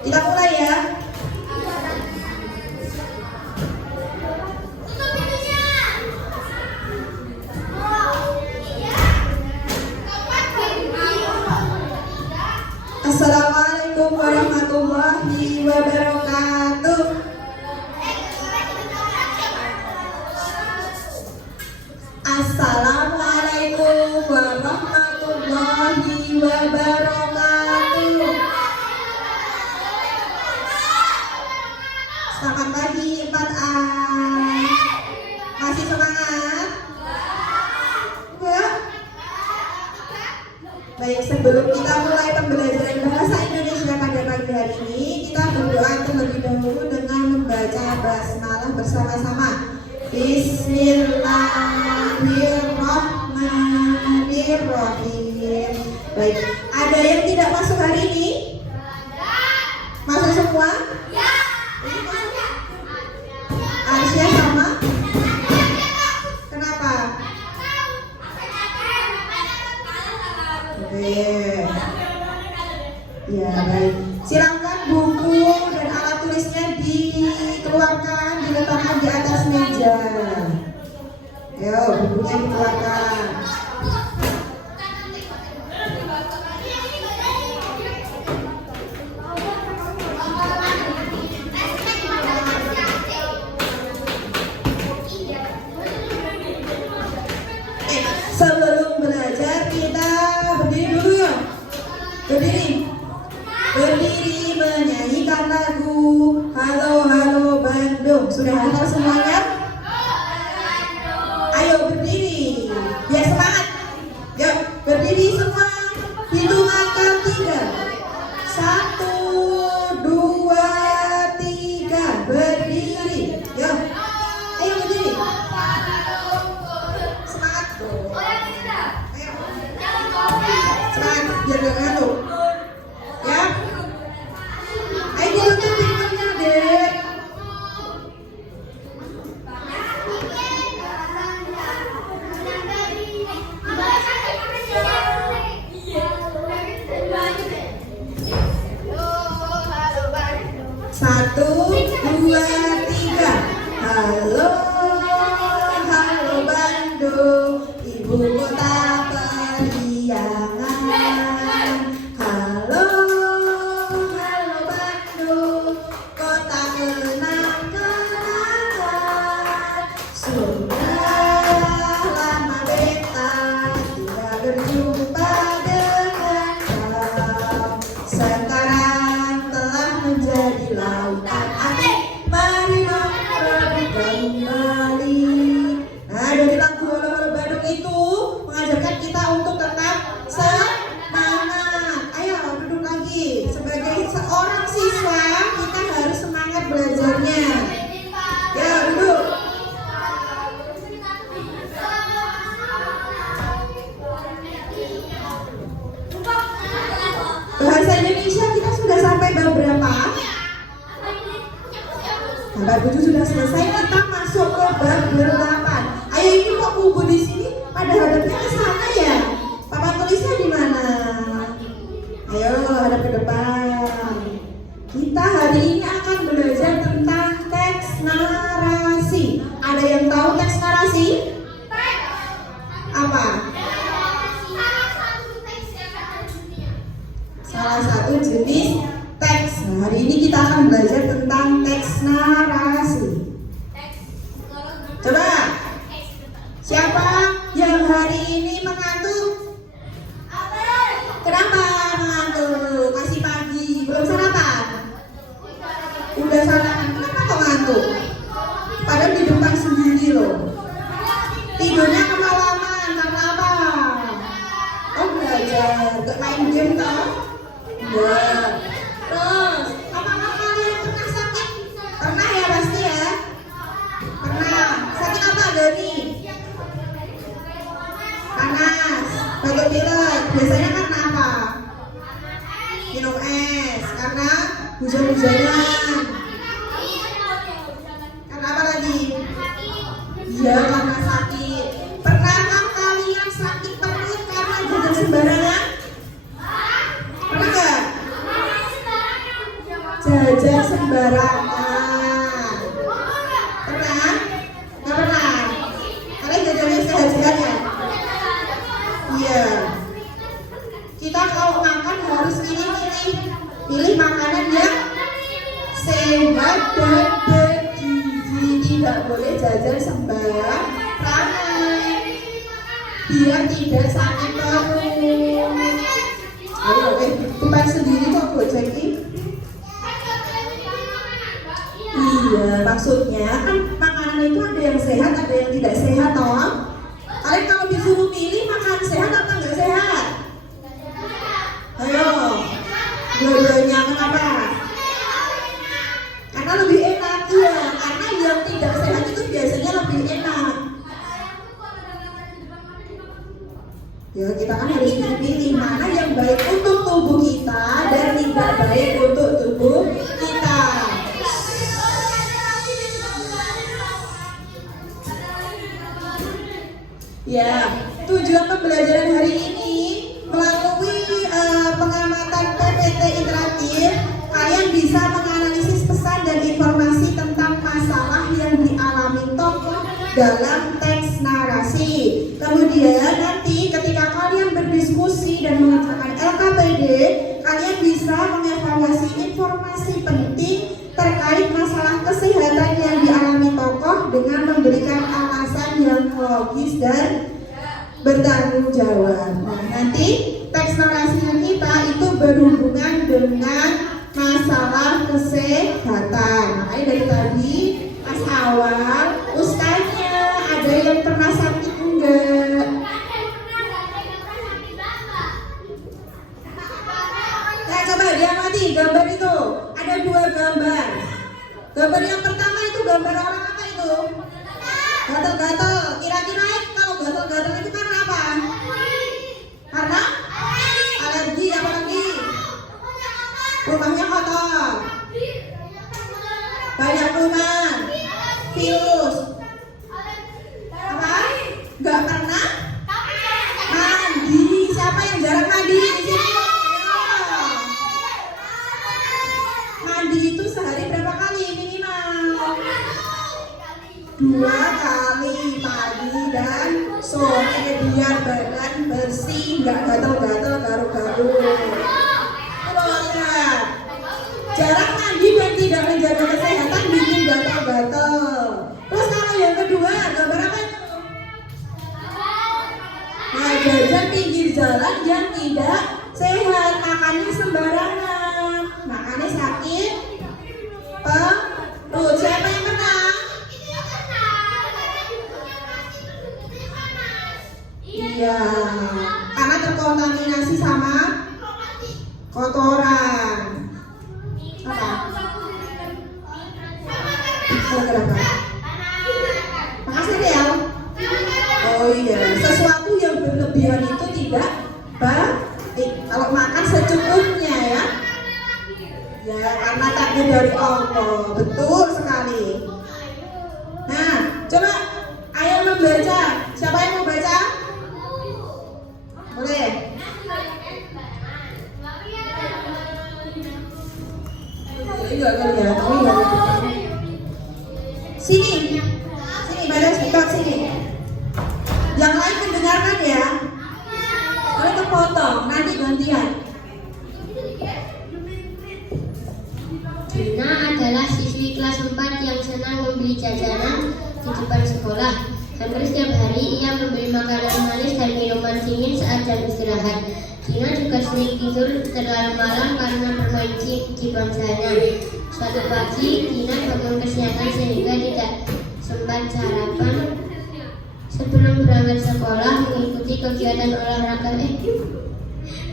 Kita mulai ya. Assalamualaikum warahmatullahi wabarakatuh. Assalamualaikum warahmatullahi wabarakatuh. Selamat pagi 4A. Masih semangat? Enggak? Baik, sebelum kita mulai pembelajaran bahasa Indonesia pada pagi hari ini, kita berdoa terlebih dahulu dengan membaca basmalah bersama-sama. Bismillahirrahmanirrahim. Baik, ada yang tidak masuk hari ini? Masuk semua? Ya. Aisyah sama? Kenapa? Oke. Ya, baik. Silakan buku dan alat tulisnya dikeluarkan, diletakkan di atas meja. Ayo, bukunya dikeluarkan. Sebelum belajar kita berdiri dulu ya. Berdiri menyanyikan lagu Halo Halo Bandung. Sudah hafal semuanya? Ayo berdiri, biar semangat. Yuk berdiri semua. Hitungan ketiga. 1, 2, 3. Berdiri. Yuk. Ayo berdiri. Semangat dong. Ayo. Semangat biar gak ngantuk. Ya. Ayo ditutup pintunya, Dek. Satu, dua, tiga. Halo, halo Bandung, ibu kota periangan. Halo, halo Bandung, kota kenang-kenangan. Sudah lama beta tidak berjumpa dengan kau. Sekarang telah menjadi lautan hati. Mari dong kembali. Nah, dari lagu Halo Halo Bandung itu mengajarkan kita untuk tetap semangat. Ayo duduk lagi. Sebagai seorang siswa kita harus semangat belajarnya. Ya duduk. Bahasa Indonesia kita sudah sampai bab berapa? Bab 7 sudah selesai, kita masuk ke bab 8. Ayo, ini kok buku di sini pada hadapnya ke sana ya? Papan tulisnya di mana? Ayo, hadap ke depan. Kita hari ini akan belajar tentang teks narasi. Ada yang tahu teks narasi? Apa? Salah satu jenis teks. Nah, hari ini kita akan belajar tentang teks narasi. Coba, siapa yang hari ini mengantuk? Kenapa mengantuk? Masih pagi, belum sarapan? Udah sarapan, kenapa kok ngantuk? Padahal di depan sendiri loh. Tidurnya kemalaman, karena apa? Oh belajar, gak main game toh? Ya. Terus, apakah kalian pernah sakit? Pernah ya pasti ya? Pernah. Sakit apa Doni? Panas, batuk pilek. Biasanya karena apa? Minum es. Karena hujan-hujanan. Karena apa lagi? Iya, karena sakit. Pernahkah kalian sakit perut karena jajan sembarangan? Pernah nggak? jajan sembarangan. Pernah? Nggak pernah? Kalian jajannya sehat-sehat ya? Iya. Kita kalau makan harus pilih makanan yang sehat dan bergizi. Tidak boleh jajan sembarangan biar tidak sakit perut. Ayo, bukan sendiri kok Gojeki. Iya, maksudnya kan makanan itu ada yang sehat, ada yang tidak sehat, toh. Kalian kalau disuruh pilih makan sehat atau nggak sehat? Ayo, dua-duanya kenapa? Karena lebih enak ya, karena yang tidak sehat itu biasanya lebih enak. Ya kita kan harus pilih mana yang baik untuk tubuh kita dan tidak baik untuk tubuh kita. Ya, tujuan pembelajaran hari ini melalui pengamatan PPT interaktif, kalian bisa menganalisis pesan dan informasi tentang masalah yang dialami tokoh dalam teks narasi. Kemudian nanti ketika kalian berdiskusi dan mengerjakan LKPD, kalian bisa mengevaluasi informasi penting terkait masalah kesehatan yang dialami tokoh dengan memberikan alasan yang logis dan bertanggung jawab. Nah, nanti teks narasinya kita itu berhubungan dengan masalah kesehatan. Makanya dari tadi pas awal ustaznya ada yang pernah sakit enggak? Nah, coba diamati gambar itu. Ada dua gambar. Gambar yang pertama itu gambar orang apa itu? Gatal-gatal. Kira-kira kalau gatal-gatal itu karena apa? Karena alergi apa lagi? Rumahnya kotor. Banyak kuman. Virus. Apa? Gak pernah mandi. Siapa yang jarang mandi di sini? Mandi itu sehari berapa kali minimal? 2 kali, pagi dan sore, biar badan bersih, nggak gatal-gatal, garuk-garuk. Terus ya, jarang mandi dan tidak menjaga kesehatan bikin gatal-gatal. Terus kalau yang kedua, gambar apa itu? Nah, jajan pinggir jalan yang tidak sehat, makannya sembarangan, makannya sakit perut. Siapa yang menang? Iya, karena terkontaminasi sama kotoran. Apa? Kenapa? Makasih Del. Oh iya, sesuatu yang berlebihan itu tidak baik. Kalau makan secukupnya ya. Ya, karena takdir dari Allah. Betul sekali. Nah, coba ayo membaca. Siapa yang mau baca? Boleh. Sini, baca cepat sini. Yang lain mendengarkan ya. Kalau kepotong, nanti gantian. Gina adalah siswi kelas 4 yang senang membeli jajanan di depan sekolah. Hampir setiap hari ia membeli makanan manis dan minuman dingin saat jam istirahat. Gina juga sering tidur terlalu malam karena bermain di ponselnya. Suatu pagi, Gina bangun kesiangan sehingga tidak sempat sarapan. Sebelum berangkat sekolah mengikuti kegiatan olahraga.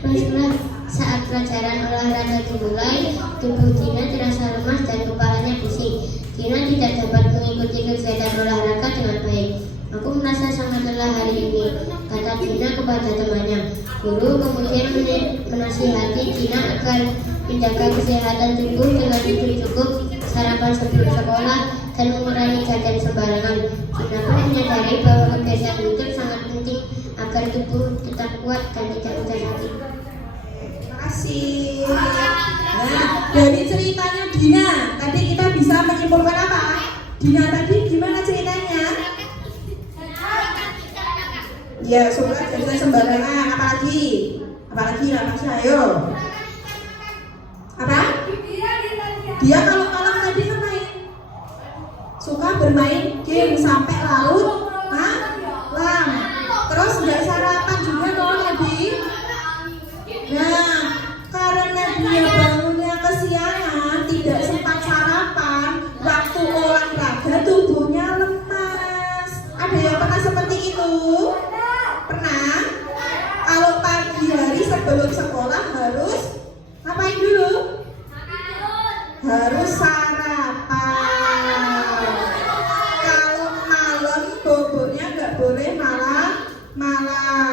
Baiklah, saat pelajaran olahraga dimulai, tubuh Gina terasa lemas dan kepalanya pusing. Gina tidak dapat mengikuti kegiatan olahraga dengan baik. Aku merasa sangat lelah hari ini, kata Gina kepada temannya. Guru kemudian menasihati Gina agar menjaga kesehatan tubuh dengan tidur cukup, sarapan sebelum sekolah, dan mengurangi jajan sembarangan. Gina pun menyadari bahwa kebiasaan itu sangat penting agar tubuh tetap kuat dan tidak mudah sakit. Terima kasih. Nah, dari ceritanya Dina, tadi kita bisa menyimpulkan apa? Dina tadi gimana ceritanya? Ya, suka jajan sembarangan. Apalagi? Apalagi lah Mas, ayo. Apa? Dia kalau malam tadi ngapain? Suka bermain game sampai larut malam. Terus nggak sarapan juga loh tadi. Nah, karena dia bangunnya kesiangan, tidak sempat sarapan, waktu olahraga tubuhnya lemas. Ada yang pernah seperti itu? Pernah? Kalau pagi hari sebelum sekolah harus ngapain dulu? Harus sarapan. Kalau malam boboknya nggak boleh malam.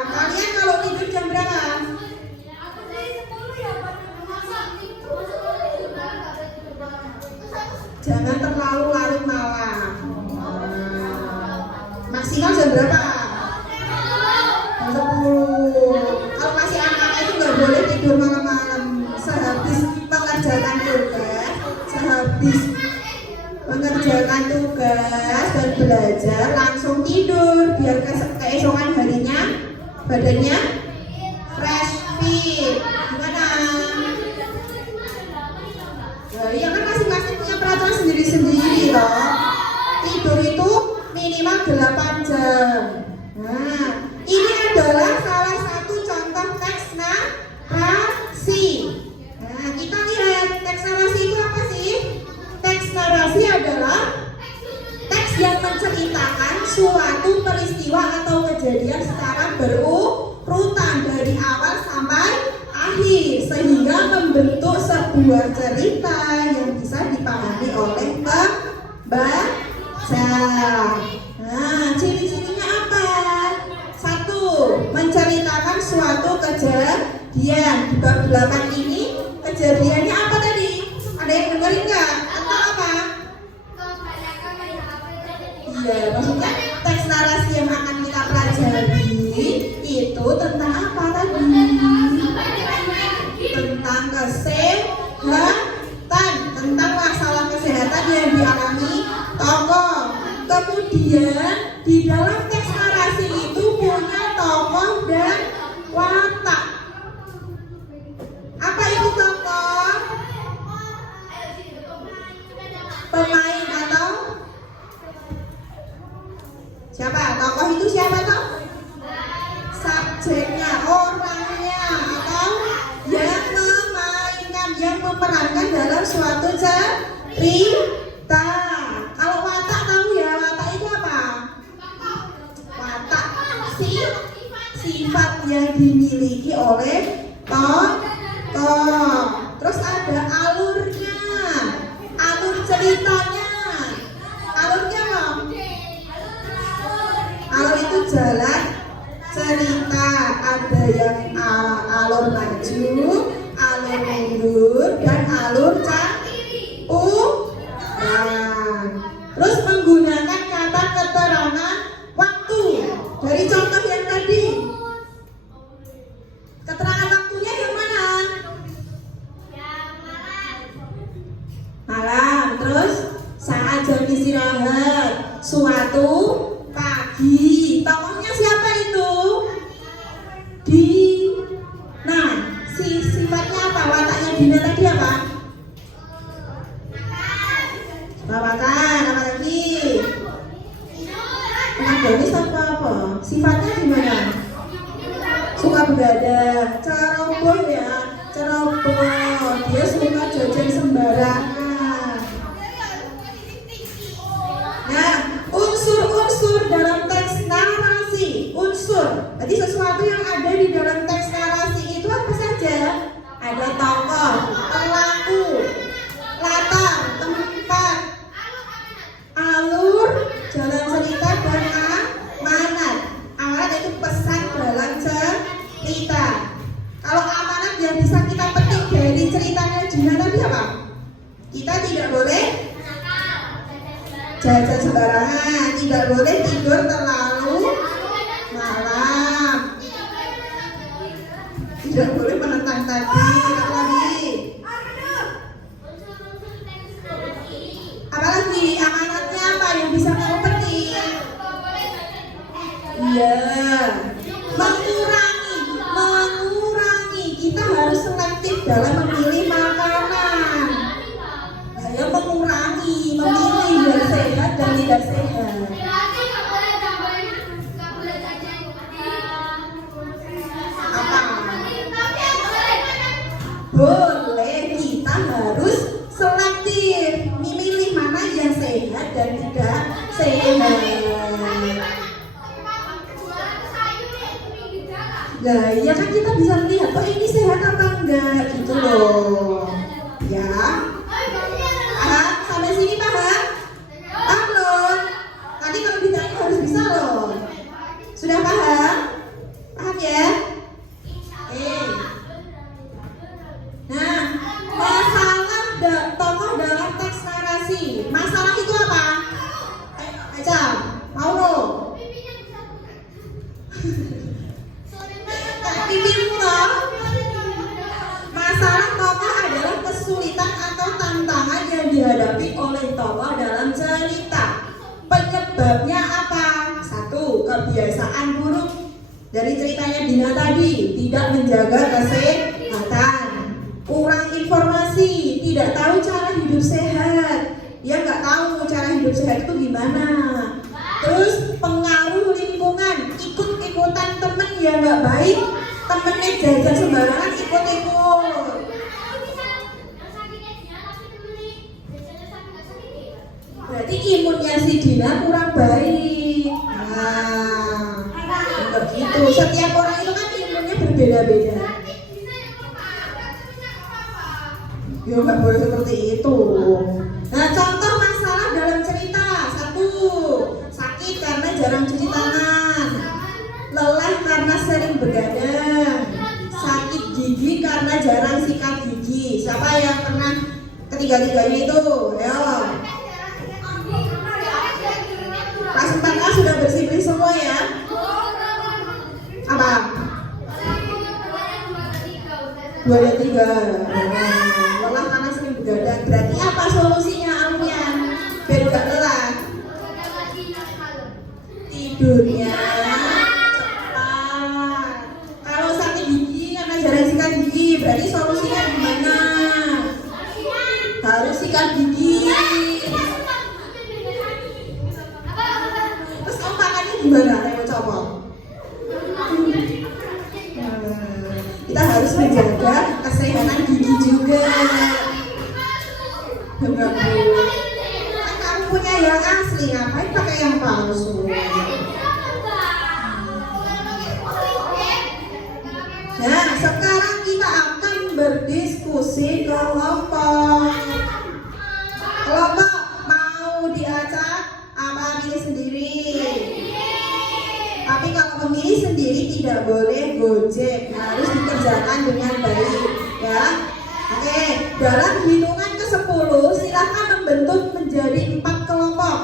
Kalian kalau tidur jam berapa? Jangan terlalu larut malam. Maksimal jam berapa? Jam 10. Kalau masih anak-anak itu nggak boleh tidur malam-malam. Sehabis mengerjakan tugas dan belajar langsung tidur biar keesokan harinya badannya fresh fit. Gimana? Ya kan masing-masing punya peraturan sendiri-sendiri loh. Tidur itu minimal 8 jam. Nah, ini adalah salah satu contoh teks narasi. Nah, kita lihat teks narasi itu apa sih? Teks narasi adalah teks yang menceritakan suatu peristiwa atau kejadian secara berurutan dari awal sampai akhir sehingga membentuk sebuah cerita yang bisa dipahami oleh pembaca. Nah, ciri-cirinya apa? 1. Menceritakan suatu kejadian. Di bab 8 ini kejadiannya apa tadi? Ada yang dengerin nggak? Atau apa? Iya, maksudnya teks narasi yang akan kita pelajari itu tentang apa tadi? Tentang kesehatan, tentang masalah kesehatan yang dialami tokoh. Kemudian di dalam teks narasi itu punya tokoh dan watak. Apa itu tokoh? Pemain atau siapa? Tokoh itu siapa toh? Subjeknya, orangnya, atau yang memainkan, yang memerankan dalam suatu cerita. Kalau watak tahu ya, watak itu apa? Watak sifat yang dimiliki oleh tokoh. Terus ada alurnya, alur ceritanya. Alurnya apa? Alur itu jalan cerita. Ada yang alur maju, alur mundur, dan alur campuran. Terus menggunakan kata keterangan waktu. Dari contoh yang tadi, keterangan waktunya yang mana? Malam. Terus saat jam istirahat, suatu pagi. Tokohnya siapa itu? Nah, sifatnya apa? Wataknya Dina tadi apa? Bawatan. Apa lagi? Antagonis apa? Sifatnya gimana? Suka begadang, ceroboh ya, ceroboh. Dia suka jajan sembarangan. Nah, unsur-unsur dalam teks narasi. Unsur, jadi sesuatu yang ada di dalam teks narasi itu apa saja? Ada tokoh, pelaku, latar, tempat, alur, jalan cerita, dan amanat. Amanat itu pesan dalam cerita. Kalau amanat yang bisa kita petik dari ceritanya Dina tadi apa? Kita tidak boleh jajan sembarangan, tidak boleh tidur terlalu malam, tidak boleh menentang tadi. Apa lagi? dalam memilih makanan. Saya mengurangi, memilih yang sehat dan tidak sehat. Apa? Boleh, kita harus selektif, memilih mana yang sehat dan tidak sehat. Nah, ya kan kita bisa melihat, oh ini sehat apa enggak, gitu loh. Ya, paham? Sampai sini paham? Paham loh? Nanti kalau ditanya harus bisa loh. Sudah paham? Paham ya? Nah, masalah tokoh dalam teks narasi. Masalah itu apa? Baca, mau loh. Pipimu loh. Masalah tokoh adalah kesulitan atau tantangan yang dihadapi oleh tokoh dalam cerita. Penyebabnya apa? 1. Kebiasaan buruk. Dari ceritanya Dina tadi, tidak menjaga kesehatan, kurang informasi, tidak tahu cara hidup sehat. Dia nggak tahu cara hidup sehat itu gimana. Terus pengaruh lingkungan, ikut-ikutan temen yang nggak baik, temennya jajan sembarangan ikut-ikut. Berarti imunnya si Dina kurang baik. Nah, enggak gitu. Setiap orang itu kan imunnya berbeda-beda. Ya nggak boleh seperti itu. Nah, contoh masalah dalam cerita. 1. Sakit karena jarang cuci tangan, lelah karena sering begadang, sakit gigi karena jarang sikat gigi. Siapa yang pernah ketiga-tiganya itu? Ayo. Kelas 4A sudah bersih-bersih semua ya? Apa? 2 dan 3. Lelah karena sering begadang. Berarti apa solusinya Alfian? Biar gak lelah. Tidurnya cepat. Kalau sakit gigi karena jarang sikat gigi, berarti solusinya gimana? Harus sikat gigi. Terus kamu makannya gimana? Ayo coba. Kita harus menjaga kesehatan gigi juga. Benar Bu. Kan kamu punya yang asli, ngapain pakai yang palsu? Nah, sekarang kita akan berdiskusi kelompok. Kelompok mau diacak apa pilih sendiri? Tapi kalau memilih sendiri tidak boleh gojek, harus dikerjakan dengan baik, ya. Oke, dalam hitungan ke-10 silakan membentuk menjadi 4 kelompok.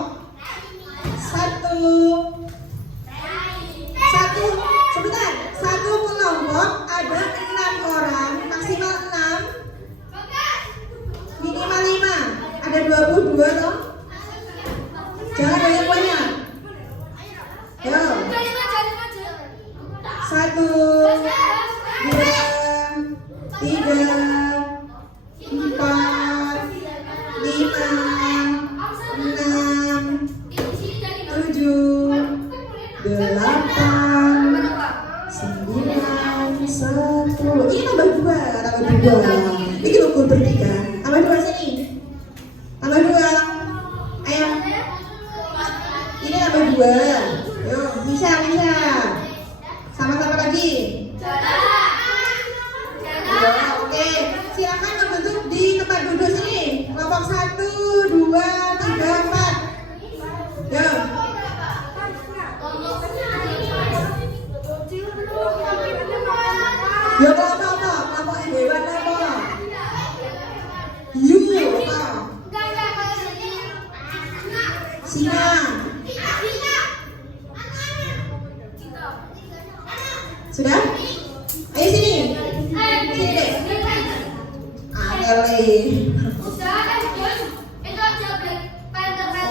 1, sebentar. 1 kelompok ada 6 orang, maksimal 6, minimal 5. Ada 22 toh? Jangan banyak-banyak. Yo. 1, 2, 3, 4, 5, 6, 7, 8, 9, 10. Ini tambah 2. Ini ukur bertiga. Tambah 2 sini. Tambah 2. Ayo. Ini tambah 2. Yuk, bisa. Sama-sama lagi. Ya, oke. Silakan membentuk di tempat duduk sini. Kelompok 1, 2, 3, 4. Ya. Ya kelompok hewan apa? Hiu apa? Singa. Sudah? Ayo sini. Sini deh. Angeli.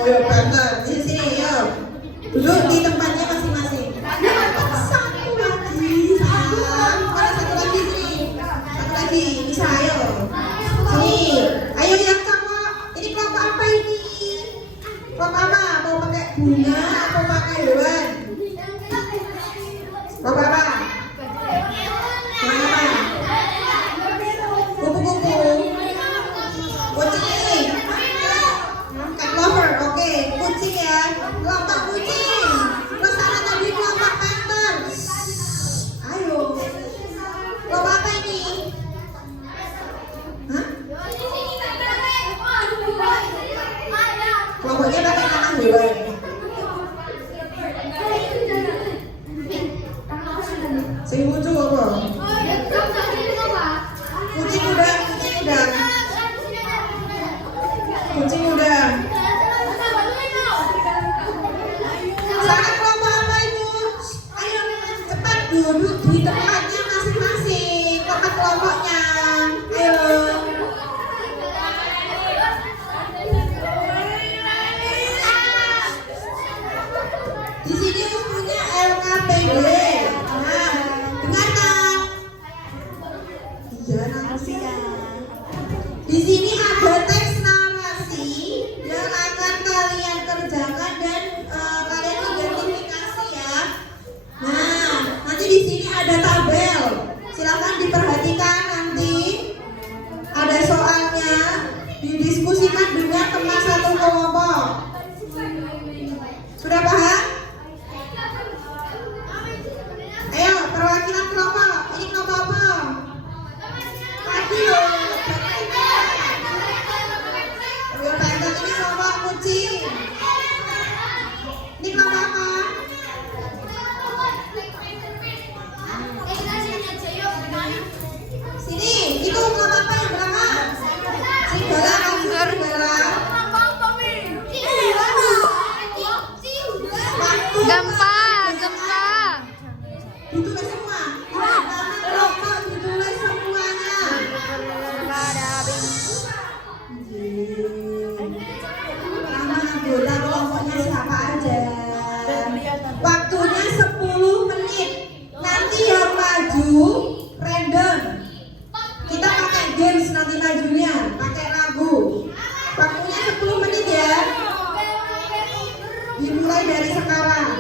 Oh ya panther. Sini yuk. Duduk di tempatnya masing-masing. Satu lagi. Mana satu lagi sini? Satu lagi. Bisa ayo. logonya pakai nama hewan. Sing lucu apa? Kucing udah, kucing udah. Kucing udah. Sekarang kelompok apa itu? Ayo cepat duduk di tempatnya masing-masing. Tempat kelompoknya. Ayo. Di sini umumnya LKPD. Nah, dengarkan. Iya, nanti ya. Di sini ada teks narasi yang akan kalian kerjakan dan kalian identifikasi ya. Nah, nanti di sini ada tabel. Silakan diperhatikan nanti. Ada soalnya. Didiskusikan dengan teman satu kelompok. Sudah paham? Ayo, perwakilan kelompok. Ini kelompok apa? Radio. Radio Banten ini kelompok kucing. Ini kelompok apa? Sini, itu kelompok apa yang belakang? Serigala, serigala. Waktu. Gempa. Ditulis semua. Nama kelompok ditulis semuanya. Nama anggota kelompoknya siapa aja. Waktunya 10 menit. Nanti yang maju random. Kita pakai games nanti majunya, pakai lagu. Waktunya 10 menit ya. Dimulai dari sekarang.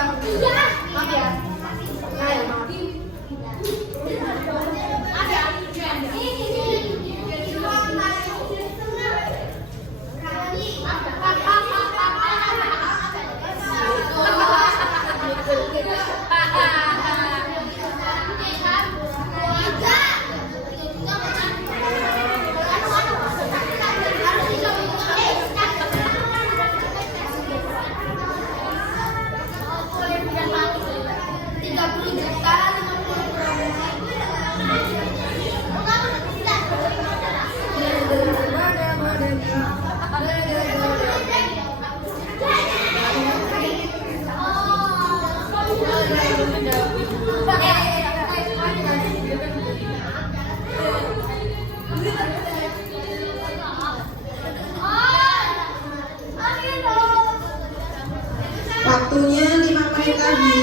Maaf ya. Ayo, maaf. Waktunya 5 menit lagi.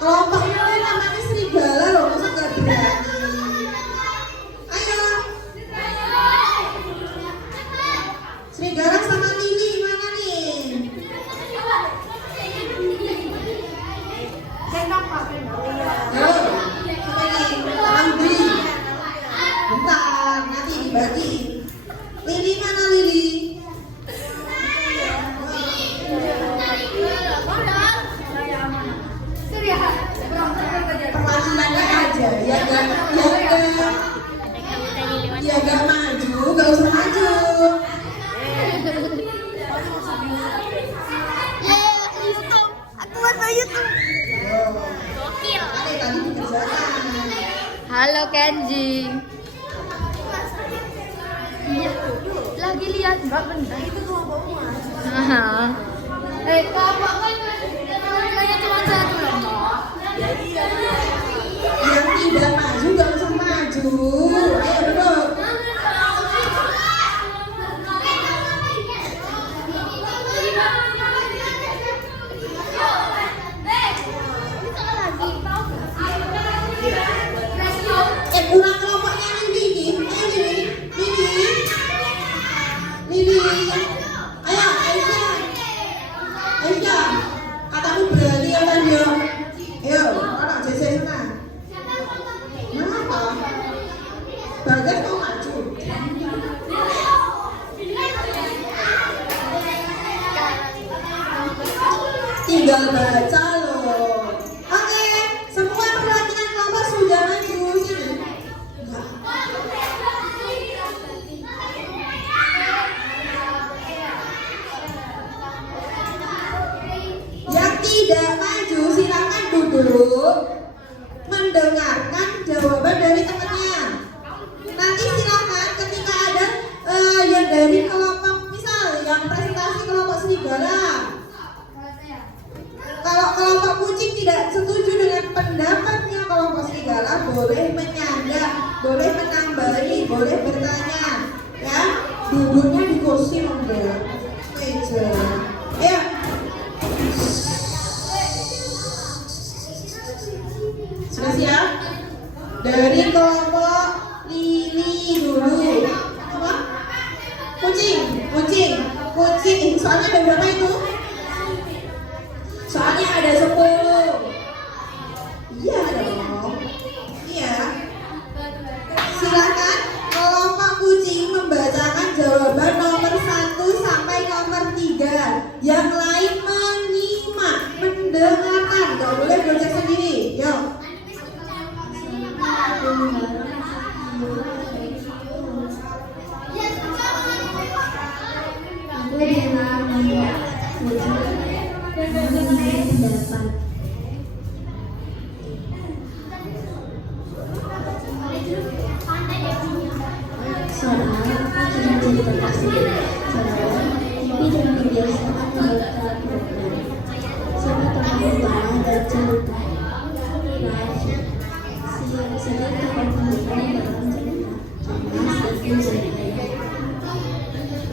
Kelompok ini namanya serigala loh, masa gak berani? Ayo. Serigala sama Lili mana nih? Sendok Pak, sendok. Yo, siapa ini? Andri. Bentar, nanti dibagi. Lili mana Lili? Perwakilannya aja, ya gak maju, gak usah maju. Tadi dikerjakan. Halo Kenji. Lagi lihat Mbak bentar. Itu kelompokmu. Kelompok kan nilainya cuma 1 loh, Mbak. Yang tidak maju gak usah maju. Ayo duduk. Kurang kelompoknya Lili. Lili. Ayo, Aisyah. Katamu berani apa dia? Ayo, anak JC sana. Kenapa? Bagas mau maju. Tinggal baca loh. Oke, semua perwakilan kelompok sudah maju sini. Yang tidak maju silakan duduk mendengarkan jawaban dari temannya. Nanti silakan ketika ada yang dari kelompok misal yang presentasi kelompok serigala. Kalau kelompok kucing tidak setuju dengan pendapatnya kelompok serigala, boleh menyanda, boleh menambahi, boleh bertanya. Ya, duduknya di kursi monggo. Meja. Ayo. Sudah siap? Dari kelompok Lili dulu. Apa? Kucing. Soalnya ada berapa itu? Soalnya ada 10. Iya dong. Iya. Silakan kelompok kucing membacakan jawaban nomor 1 sampai nomor 3. Yang lain menyimak, mendengarkan. Gak boleh belajar sendiri. Yuk.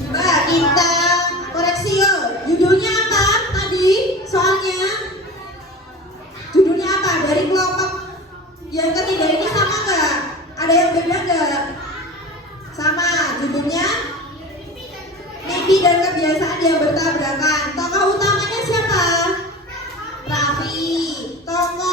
Mbak, kita koreksi yuk. Judulnya apa tadi? Soalnya judulnya apa? Dari kelompok yang ketiga ini sama nggak? Ada yang beda nggak? Sama. Judulnya mimpi dan kebiasaan yang bertabrakan. Tokoh utamanya siapa? Raffi. Tokoh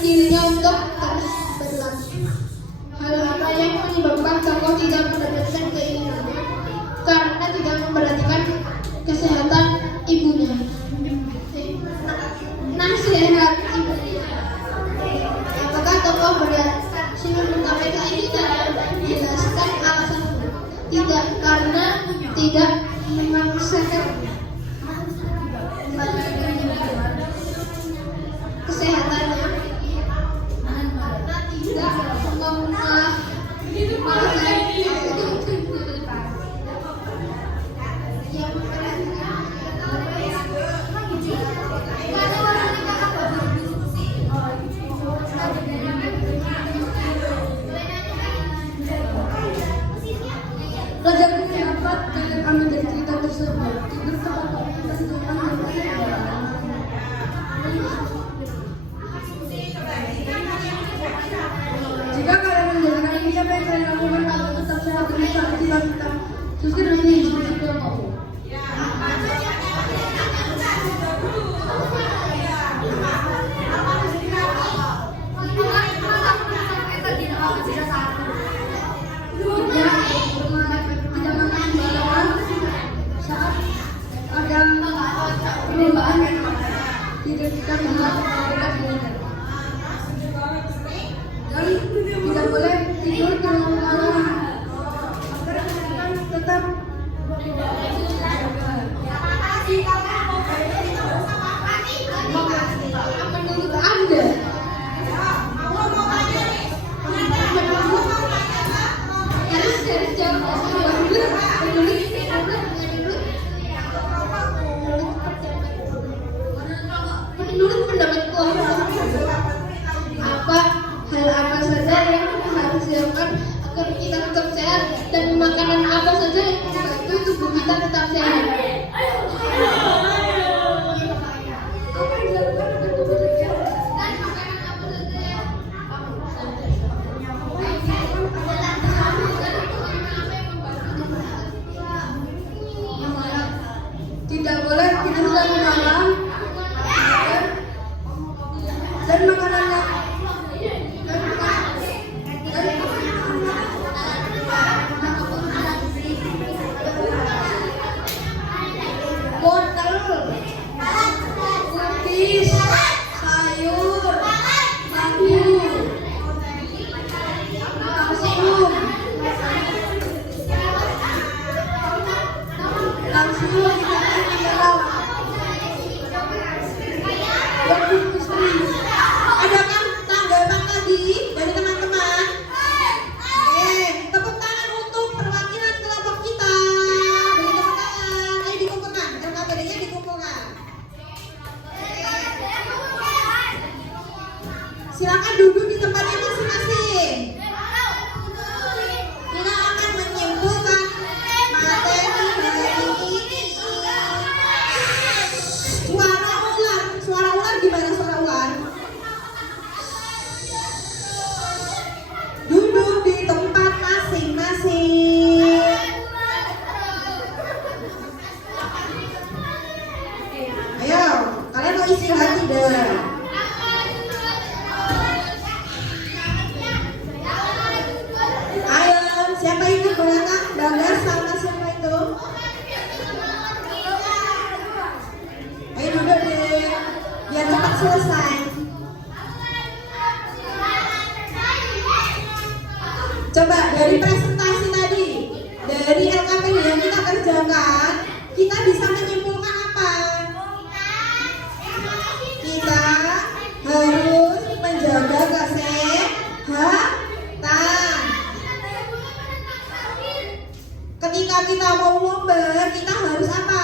dirinya untuk terus berlatih. Hal apa yang menyebabkan tokoh tidak mendapatkan keinginannya karena tidak memperhatikan kesehatan ibunya. Nasihat ibunya. Apakah tokoh berhasil mencapai keinginan? Jelaskan alasan. Tidak, karena tidak memaksakan kesehatannya, karena tidak Raja berpendapat kalian ambil dari cerita tersebut. Tidur tempat jika kalian menjalankan ini, siapa yang kalian lakukan agar tetap sehat dan mencapai cita-cita? Teruskan ini seperti kelompokmu. Tidak makan sembarangan saat ada perlombaan yang tidak kita lihat dekat dengan. Dan tidak boleh tidur terlalu malam agar kesehatan tetap. Menurut Anda, menurut pendapatku, hal apa saja yang harus dilakukan agar kita tetap sehat, dan makanan apa saja yang membantu tubuh kita tetap sehat? Apa yang dilakukan agar tubuh tetap sehat? Dan makanan apa saja yang tidak boleh tidur terlalu malam dan makanannya wortel, kubis, sayur, madu, kalsium, vitamin mineral, adakah tanggapan lagi dari teman-teman? Tepuk tangan untuk perwakilan kelompok kita. Beri tepuk tangan. Ayo dikumpulkan, LKPD-nya dikumpulkan. Silakan duduk di tempatnya masing-masing. Kita akan menyimpulkan materi hari ini. Suara ular gimana suara ular? Duduk di tempat masing-masing. Ayo, kalian mau istirahat tidak? Ayo, siapa itu belakang? Bagas sama siapa itu? Ayo duduk deh, biar cepat selesai. Coba dari presentasi tadi, dari LKPD yang kita kerjakan, kita bisa menyimpulkan apa? Kita harus menjaga kesehatan. Ketika kita mau lomba, kita harus apa?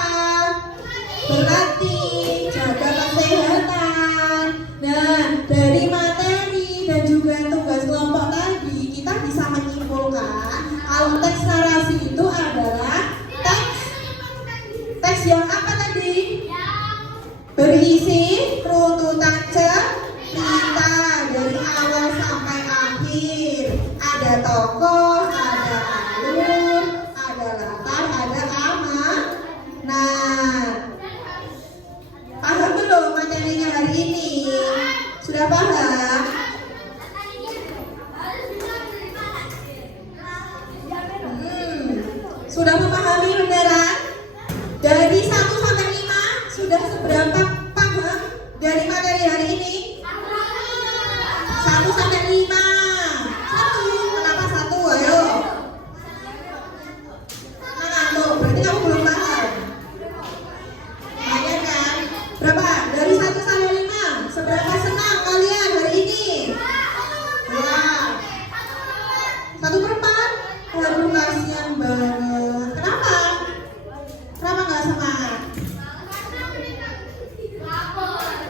Berlatih, jaga kesehatan. Nah, dari materi dan juga tugas kelompok tadi, kita bisa menyimpulkan kalau teks narasi itu adalah teks yang apa tadi? Berisi runtutan cerita dari awal sampai akhir. Ada tokoh, ada alur, ada latar, ada amanat. Paham belum materinya hari ini? Sudah paham? dari materi hari ini? 1 sampai 5. 1. Kenapa 1? Ayo. Ngantuk. Berarti kamu belum paham. Kalian kan? Berapa? Dari 1 sampai 5. Seberapa senang kalian hari ini? Wah. 1/4. Aduh, kasihan banget. Kenapa? Kenapa nggak semangat?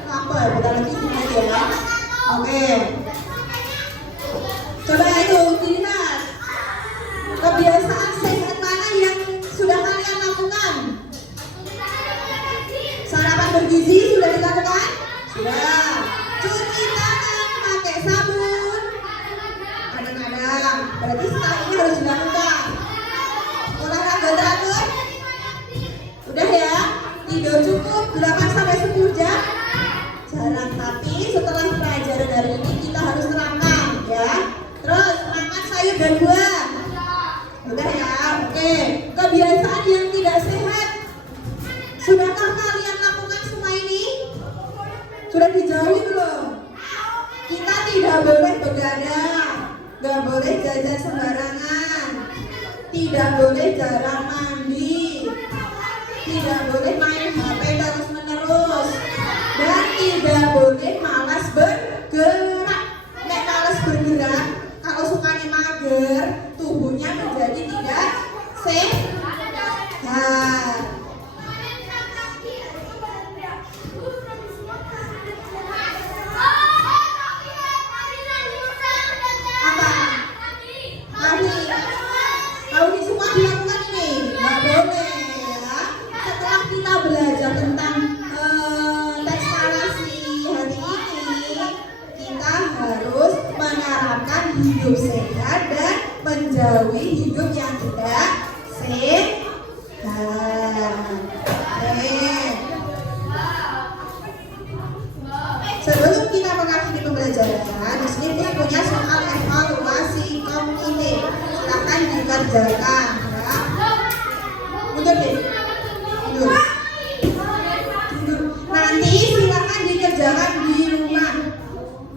Lapar, bentar lagi sini ya. Oke. Coba itu dilihat. Kebiasaan sehat mana yang sudah kalian lakukan? Sarapan bergizi sudah dilakukan? Sudah. Cuci tangan pakai sabun? Kadang-kadang. Berarti setelah ini harus dilakukan. Olahraga teratur? Udah ya? Tidur cukup 8 sampai 10 jam? Jarang, tapi setelah pelajaran hari ini kita harus terangkan ya. Terus makan sayur dan buah. Udah ya? Oke. Kebiasaan yang tidak sehat. Sudahkah kalian lakukan semua ini? Sudah dijauhi belum? Kita tidak boleh begadang, nggak boleh jajan sembarangan, tidak boleh jarang mandi, tidak boleh main HP terus menerus, dan tidak boleh malas bergerak. Nek malas bergerak, kalau sukanya mager, tubuhnya menjadi tidak sehat. Apa? Tadi kalau ini semua dilakukan ini nggak boleh ya. Setelah kita belajar tentang teks narasi hari ini, kita harus menerapkan hidup sehat dan menjauhi hidup yang tidak sehat. Sebelum kita mengakhiri pembelajaran, di sini dia punya soal evaluasi kognitif. Silakan dikerjakan ya. Mundur deh. Mundur. Nanti silakan dikerjakan di rumah.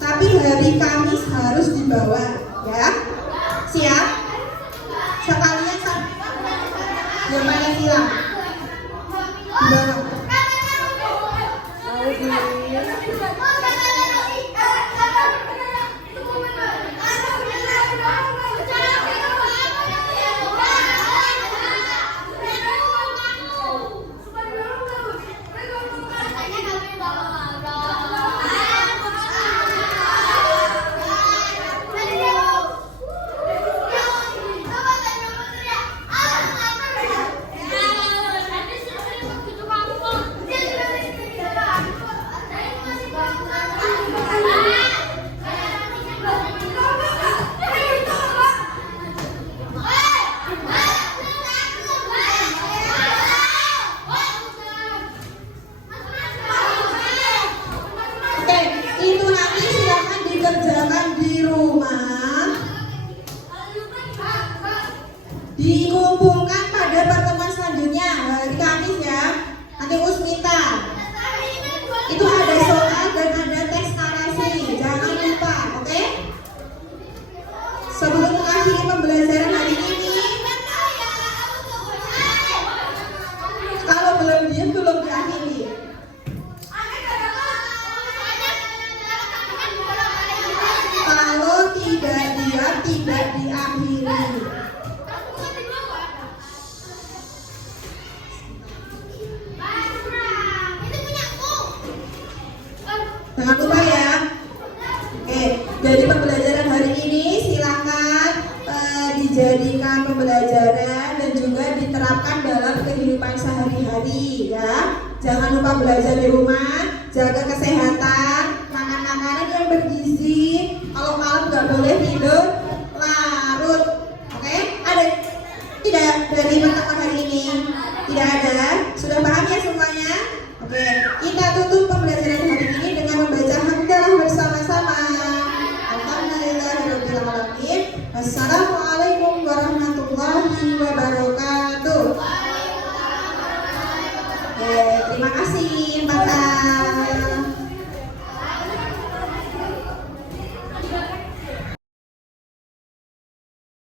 Tapi hari Kamis harus dibawa ya. Siap? Sekalian yang mana silang? Dibawa. Dikumpulkan pada pertemuan selanjutnya hari Kamis ya. Nanti Us minta. Itu ada soal dan ada teks narasi. Jangan lupa, oke? Sebelum mengakhiri pembelajaran hari ini, kalau belum diam belum diakhiri. Kalau tidak diam tidak diakhiri. Jangan lupa ya. Oke, dari pembelajaran hari ini silakan dijadikan pembelajaran dan juga diterapkan dalam kehidupan sehari-hari ya. Jangan lupa belajar di rumah, jaga kesehatan, makan makanan yang bergizi. Kalau malam nggak boleh tidur larut. Oke, ada tidak dari pertemuan hari ini? Tidak ada. Sudah paham ya semuanya? Oke, kita tutup pembelajaran hari ini dengan membaca hamdalah bersama-sama. Alhamdulillahirabbil alamin. Wassalamualaikum warahmatullahi wabarakatuh.